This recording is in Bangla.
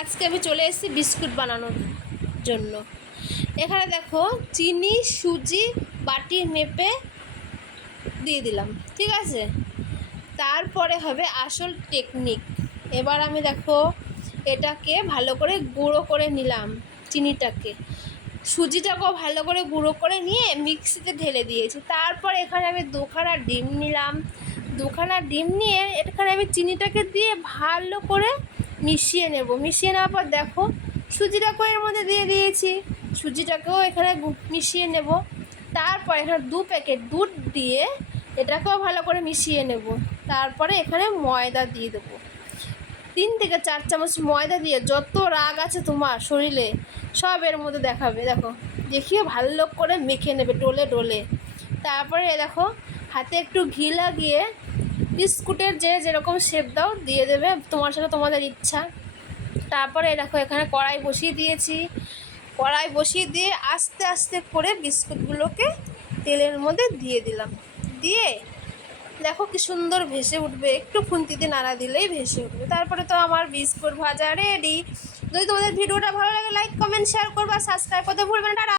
আজকে আমি চলে এসেছি বিস্কুট বানানোর জন্য। এখানে দেখো চিনি সুজি বাটি মেপে দিয়ে দিলাম, ঠিক আছে। তারপরে হবে আসল টেকনিক। এবার আমি দেখো এটাকে ভালো করে গুঁড়ো করে নিলাম, চিনিটাকে সুজিটাকেও ভালো করে গুঁড়ো করে নিয়ে মিক্সিতে ঢেলে দিয়েছি। তারপর এখানে আমি দুখানা ডিম নিলাম, দুখানা ডিম নিয়ে এখানে আমি চিনিটাকে দিয়ে ভালো করে মিশিয়ে নেব। মিশিয়ে নেওয়ার পর দেখো সুজিটাকেও এর মধ্যে দিয়ে দিয়েছি, সুজিটাকেও এখানে মিশিয়ে নেব। তারপর এখানে 2 প্যাকেট দুধ দিয়ে এটাকেও ভালো করে মিশিয়ে নেব। তারপরে এখানে ময়দা দিয়ে দেবো, 3 থেকে 4 চামচ ময়দা দিয়ে যত রাগ আছে তোমার শরীরে সব এর মধ্যে দেখাবে। দেখো দেখিয়ে ভালো করে মেখে নেবে ডোলে ডোলে। তারপরে দেখো হাতে একটু ঘি লাগিয়ে বিস্কুটের যেরকম শেপ দাও দিয়ে দেবে, সেটা তোমাদের ইচ্ছা। তারপরে দেখো এখানে কড়াই বসিয়ে দিয়েছি, কড়াই বসিয়ে দিয়ে আস্তে আস্তে করে বিস্কুটগুলোকে তেলের মধ্যে দিয়ে দিলাম। দিয়ে দেখো কি সুন্দর ভেসে উঠবে, একটু খুন্তিতে নাড়া দিলেই ভেসে উঠবে। তারপরে তো আমার বিস্কুট ভাজা রেডি। যদি তোমাদের ভিডিওটা ভালো লাগে লাইক কমেন্ট শেয়ার করবা, সাবস্ক্রাইব করতে ভুলবে না।